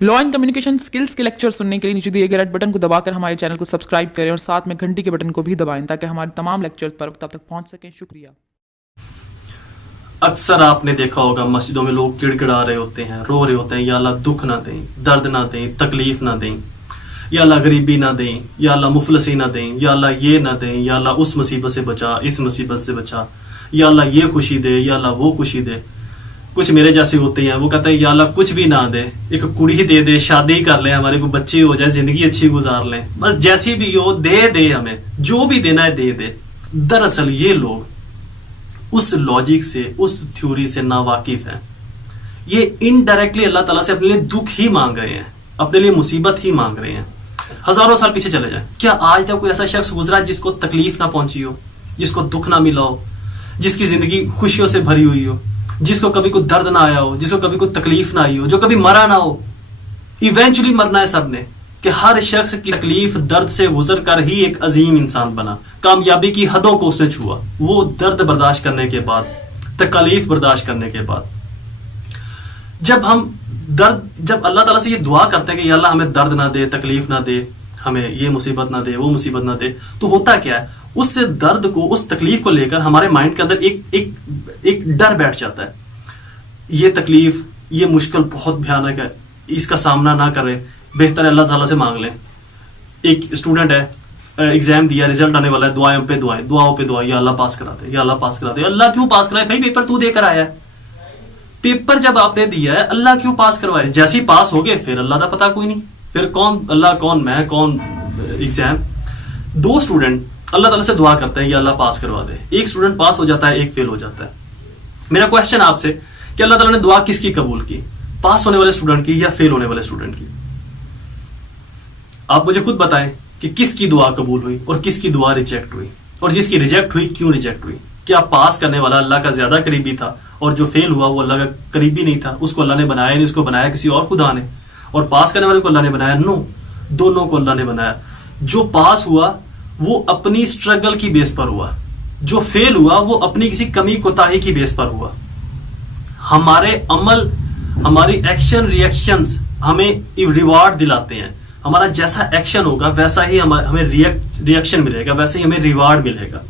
Law and communication skills के lecture सुनने के लिए नीचे दिए गए रेड बटन को दबाकर हमारे चैनल को सब्सक्राइब करें और साथ में घंटी के बटन को भी दबाएं ताकि हमारे तमाम लेक्चर्स पर वक्त तक पहुंच सकें। शुक्रिया। अक्सर आपने देखा होगा मस्जिदों में लोग गिड़गिड़ा रहे होते हैं, रो रहे होते हैं, या अल्लाह दुख ना दें, दर्द ना दें, तकलीफ ना दें, या अल्लाह गरीबी ना दें, या अल्लाह मुफलसी ना दें, या अल्लाह ये ना दें, या अल्लाह उस मुसीबत से बचा, इस मुसीबत से बचा, या अल्लाह ये खुशी दे, या अल्लाह वो खुशी दे। कुछ मेरे जैसे होते हैं, वो कहते हैं या अल्लाह कुछ भी ना दे, एक कुड़ी दे दे, शादी कर ले, हमारे को बच्चे हो जाए, जिंदगी अच्छी गुजार लें, बस जैसी भी हो दे दे, हमें जो भी देना है दे दे। दरअसल ये लोग उस लॉजिक से, उस थ्योरी से नावाकिफ हैं। ये इनडायरेक्टली अल्लाह ताला से अपने लिए दुख ही मांग रहे हैं, अपने लिए मुसीबत ही मांग रहे हैं। हजारों साल पीछे चले जाए, क्या आज तक कोई ऐसा शख्स गुजरा जिसको तकलीफ ना पहुंची हो, जिसको दुख ना मिला हो, जिसकी जिंदगी खुशियों से भरी हुई हो, जिसको कभी कोई दर्द ना आया हो, जिसको कभी कोई तकलीफ ना आई हो, जो कभी मरा ना हो? इवेंचुअली मरना है सबने, कि हर शख्स की तकलीफ दर्द से गुजर कर ही एक अजीम इंसान बना, कामयाबी की हदों को उसने छुआ, वो दर्द बर्दाश्त करने के बाद, तकलीफ बर्दाश्त करने के बाद। जब अल्लाह ताला से ये दुआ करते हैं कि या अल्लाह हमें दर्द ना दे, तकलीफ ना दे, हमें ये मुसीबत ना दे, वो मुसीबत ना दे, तो होता क्या है, उस दर्द को, उस तकलीफ को लेकर हमारे माइंड के अंदर एक डर बैठ जाता है। ये तकलीफ, ये मुश्किल बहुत भयानक है, इसका सामना ना करें, बेहतर है अल्लाह ताला से मांग लें। एक स्टूडेंट है, एग्जाम दिया, रिजल्ट आने वाला है, दुआओं पे दुआएं, या अल्लाह पास करा दे, या अल्लाह पास करा दे। अल्लाह क्यों पास कराए भाई? पेपर तू देकर आया है, पेपर जब आपने दिया है, अल्लाह क्यों पास करवाए? जैसे ही पास हो गए फिर अल्लाह का पता कोई नहीं, फिर कौन अल्लाह, कौन मैं, कौन एग्जाम। दो स्टूडेंट अल्लाह ताला से दुआ करते हैं या अल्लाह पास करवा दे, एक स्टूडेंट पास हो जाता है, एक फेल हो जाता है। मेरा क्वेश्चन आपसे कि अल्लाह ताला ने दुआ किसकी कबूल की, पास होने वाले स्टूडेंट की या फेल होने वाले स्टूडेंट की? आप मुझे खुद बताएं कि किसकी दुआ कबूल हुई और किसकी दुआ रिजेक्ट हुई, और जिसकी रिजेक्ट हुई क्यों रिजेक्ट हुई? क्या पास करने वाला अल्लाह का ज्यादा करीबी था और जो फेल हुआ वो अल्लाह का करीबी नहीं था? उसको अल्लाह ने बनाया नहीं, उसको बनाया किसी और खुदा ने, और पास करने वाले को अल्लाह ने बनाया? नो, दोनों को अल्लाह ने बनाया। जो पास हुआ वो अपनी स्ट्रगल की बेस पर हुआ, जो फेल हुआ वो अपनी किसी कमी कोताही की बेस पर हुआ। हमारे अमल, हमारी एक्शन रिएक्शंस हमें रिवार्ड दिलाते हैं। हमारा जैसा एक्शन होगा वैसा ही हमें रिएक्शन मिलेगा, वैसे ही हमें रिवार्ड मिलेगा।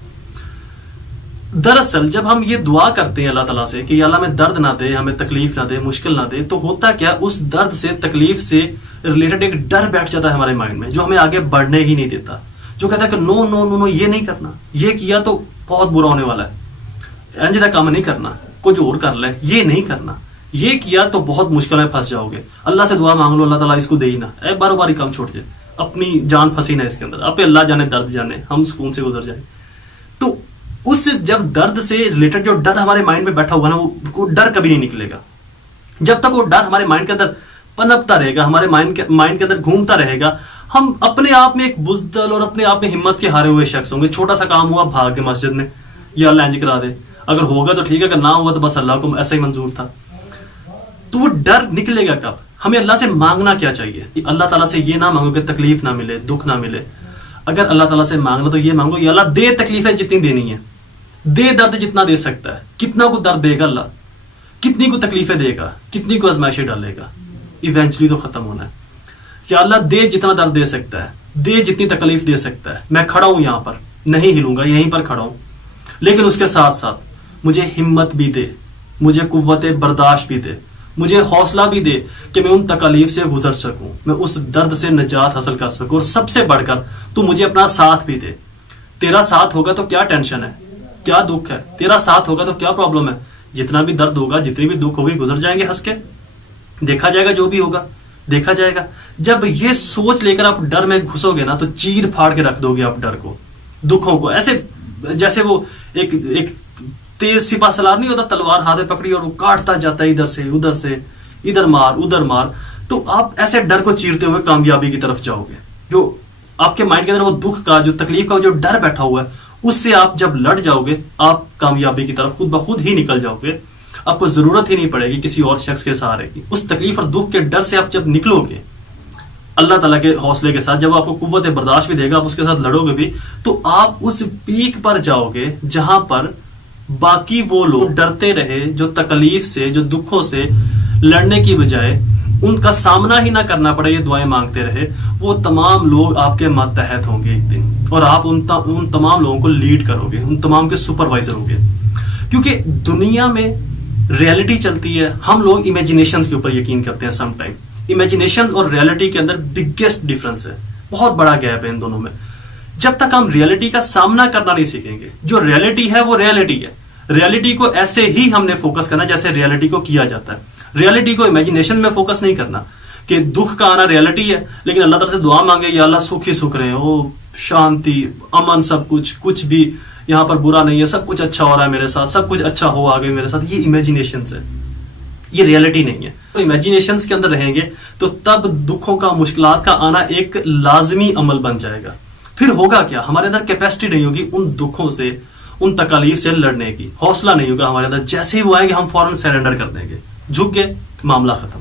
दरअसल जब हम ये दुआ करते हैं अल्लाह ताला से कि अल्लाह हमें दर्द ना दे, हमें तकलीफ ना दे, मुश्किल ना दे, तो होता क्या, उस दर्द से, तकलीफ से रिलेटेड एक डर बैठ जाता है हमारे माइंड में, जो हमें आगे बढ़ने ही नहीं देता, जो कहता है कि नो नो नो नो, ये नहीं करना, ये किया तो बहुत बुरा होने वाला है, अंजिदा काम नहीं करना, कुछ और कर ले, ये नहीं करना, ये किया तो बहुत मुश्किल में फंस जाओगे, अल्लाह से दुआ मांग लो, अल्लाह ताला इसको दे ही ना, बारो बारी काम छोड़ जाए, अपनी जान फंसी ना इसके अंदर, अब अल्लाह जाने, दर्द जाने, हम सुकून से गुजर जाए। तो उस जब दर्द से रिलेटेड जो डर हमारे माइंड में बैठा हुआ ना, वो डर कभी नहीं निकलेगा। जब तक वो डर हमारे माइंड के अंदर पनपता रहेगा, हमारे माइंड के अंदर घूमता रहेगा, हम अपने आप में एक बुज़दिल और अपने आप में हिम्मत के हारे हुए शख्स होंगे। छोटा सा काम हुआ, भाग के मस्जिद में, या अल्लाह इंज करा दे, अगर होगा तो ठीक है, अगर ना हुआ तो बस अल्लाह को ऐसा ही मंजूर था। तो वो डर निकलेगा कब? हमें अल्लाह से मांगना क्या चाहिए? अल्लाह ताला से ये ना मांगो कि तकलीफ ना मिले, दुख ना मिले। अगर अल्लाह ताला से मांगना तो ये मांगो, या अल्लाह दे तकलीफें जितनी देनी है, दे दर्द जितना दे सकता है। कितना को दर्द देगा अल्लाह, कितनी को तकलीफें देगा, कितनी को आजमाइशें डालेगा, इवेंचुअली तो खत्म होना है। या अल्लाह दे जितना दर्द दे सकता है, दे जितनी तकलीफ दे सकता है। मैं खड़ा हूं यहां पर, नहीं हिलूंगा, यहीं पर खड़ा हूं, लेकिन उसके साथ साथ मुझे हिम्मत भी दे, मुझे कुव्वत बर्दाश्त भी दे, मुझे हौसला भी दे कि मैं उन तकलीफ से गुजर सकूं, मैं उस दर्द से निजात हासिल कर सकूं। और सबसे बढ़कर तू मुझे अपना साथ भी दे। तेरा साथ होगा तो क्या टेंशन है, क्या दुख है? तेरा साथ होगा तो क्या प्रॉब्लम है? जितना भी दर्द होगा, जितनी भी दुख होगी, गुजर जाएंगे हंस के, देखा जाएगा, जो भी होगा देखा जाएगा। जब ये सोच लेकर आप डर में घुसोगे ना, तो चीर फाड़ के रख दोगे आप डर को, दुखों को, ऐसे जैसे वो एक तेज सिपा सलार नहीं होता, तलवार हाथ में पकड़ी और वो काटता जाता है, इधर से, इधर मार, उधर मार। तो आप ऐसे डर को चीरते हुए कामयाबी की तरफ जाओगे। जो आपके माइंड के अंदर वो दुख का, जो तकलीफ का जो डर बैठा हुआ है, उससे आप जब लड़ जाओगे, आप कामयाबी की तरफ खुद ब खुद ही निकल जाओगे। आपको जरूरत ही नहीं पड़ेगी किसी और शख्स के सहारे की। उस तकलीफ और दुख के डर से आप जब निकलोगे, अल्लाह ताला के हौसले के साथ, जब आपको कुव्वत बर्दाश्त भी देगा, आप उसके साथ लड़ोगे भी, तो आप उस पीक पर जाओगे जहां पर बाकी वो लोग डरते रहे, जो तकलीफ से, जो दुखों से लड़ने की बजाय उनका सामना ही ना करना पड़े, ये दुआएं मांगते रहे, वो तमाम लोग आपके मातहत होंगे एक दिन, और आप उन तमाम लोगों को लीड करोगे, उन तमाम के सुपरवाइजर होंगे। क्योंकि दुनिया में रियलिटी चलती है, हम लोग इमेजिनेशंस के ऊपर यकीन करते हैं। सम टाइम इमेजिनेशंस और रियलिटी के अंदर बिगेस्ट डिफरेंस है, बहुत बड़ा गैप है इन दोनों में। जब तक हम रियलिटी का सामना करना नहीं सीखेंगे, जो रियलिटी है वो रियलिटी है, रियलिटी को ऐसे ही हमने फोकस करना जैसे रियलिटी को किया जाता है। रियलिटी को इमेजिनेशन में फोकस नहीं करना कि दुख का आना रियलिटी है, लेकिन अल्लाह ताला से दुआ मांगे, या अल्लाह सुख ही सुख रहे हैं, ओ शांति अमन, सब कुछ भी यहाँ पर बुरा नहीं है, सब कुछ अच्छा हो रहा है मेरे साथ, सब कुछ अच्छा हो आगे मेरे साथ। ये इमेजिनेशन है, ये रियलिटी नहीं है। तो इमेजिनेशन के अंदर रहेंगे तो तब दुखों का, मुश्किलात का आना एक लाजमी अमल बन जाएगा। फिर होगा क्या, हमारे अंदर कैपेसिटी नहीं होगी उन दुखों से, उन तकलीफ से लड़ने की, हौसला नहीं होगा हमारे अंदर। जैसे ही वो आएंगे हम फौरन सरेंडर कर देंगे, झुक गए, मामला खत्म।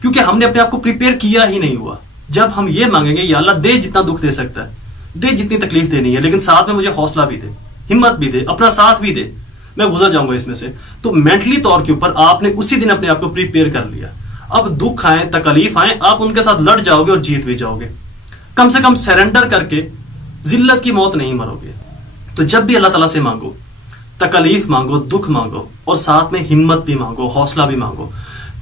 क्योंकि हमने अपने आप को प्रिपेयर किया ही नहीं हुआ। जब हम ये मांगेंगे, या अल्लाह दे जितना दुख दे सकता है, दे जितनी तकलीफ देनी है, लेकिन साथ में मुझे हौसला भी दे, हिम्मत भी दे, अपना साथ भी दे, मैं गुजर जाऊंगा इसमें से। तो मेंटली तौर के ऊपर आपने उसी दिन अपने आप को प्रिपेयर कर लिया। अब दुख आए, तकलीफ आए, आप उनके साथ लड़ जाओगे और जीत भी जाओगे। कम से कम सरेंडर करके जिल्लत की मौत नहीं मरोगे। तो जब भी अल्लाह ताला से मांगो, तकलीफ मांगो, दुख मांगो, और साथ में हिम्मत भी मांगो, हौसला भी मांगो।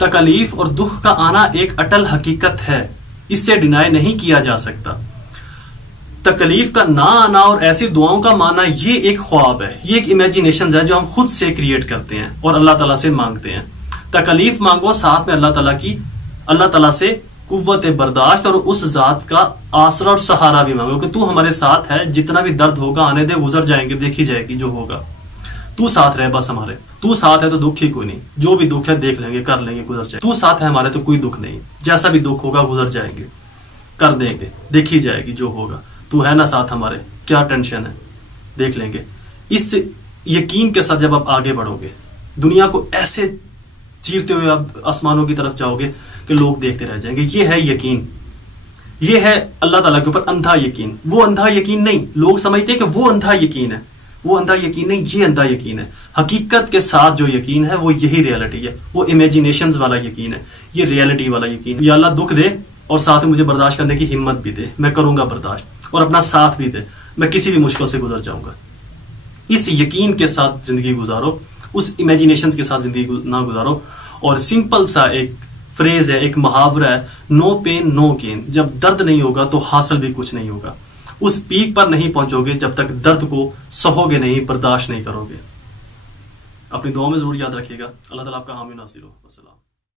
तकलीफ और दुख का आना एक अटल हकीकत है, इससे डिनाई नहीं किया जा सकता। तकलीफ का ना आना और ऐसी दुआओं का माना, ये एक ख्वाब है, ये एक इमेजिनेशन है जो हम खुद से क्रिएट करते हैं और अल्लाह ताला से मांगते हैं। तकलीफ मांगो, साथ में अल्लाह ताला से कुव्वत बर्दाश्त और उस जात का आसरा और सहारा भी मांगो कि तू हमारे साथ है, जितना भी दर्द होगा आने दे, गुजर जाएंगे, देखी जाएगी जो होगा, तू साथ रहे बस हमारे। तू साथ है तो दुख ही कोई नहीं, जो भी दुख है देख लेंगे, कर लेंगे, गुजर जाएंगे। तू साथ है हमारे तो कोई दुख नहीं, जैसा भी दुख होगा गुजर जाएंगे, कर देंगे, देखी जाएगी जो होगा। तू है ना साथ हमारे, क्या टेंशन है, देख लेंगे। इस यकीन के साथ जब आप आगे बढ़ोगे, दुनिया को ऐसे चीरते हुए आप आसमानों की तरफ जाओगे कि लोग देखते रह जाएंगे। ये है यकीन, ये है अल्लाह ताला के ऊपर अंधा यकीन। वो अंधा यकीन नहीं, लोग समझते हैं कि वो अंधा यकीन है, वो अंधा यकीन नहीं, ये अंधा यकीन है। हकीकत के साथ जो यकीन है वो यही रियलिटी है, वो इमेजिनेशंस वाला यकीन है, ये रियलिटी वाला यकीन। या अल्लाह दुख दे और साथ में मुझे बर्दाश्त करने की हिम्मत भी दे, मैं करूंगा बर्दाश्त, और अपना साथ भी दे, मैं किसी भी मुश्किल से गुजर जाऊंगा। इस यकीन के साथ जिंदगी गुजारो, उस इमेजिनेशन के साथ जिंदगी ना गुजारो। और सिंपल सा एक फ्रेज है, एक मुहावरा है, नो पेन नो गेन। जब दर्द नहीं होगा तो हासिल भी कुछ नहीं होगा। उस पीक पर नहीं पहुंचोगे जब तक दर्द को सहोगे नहीं, बर्दाश्त नहीं करोगे। अपनी दुआ में जरूर याद रखिएगा। अल्लाह ताला आपका हामी नासिर हो। अस्सलाम।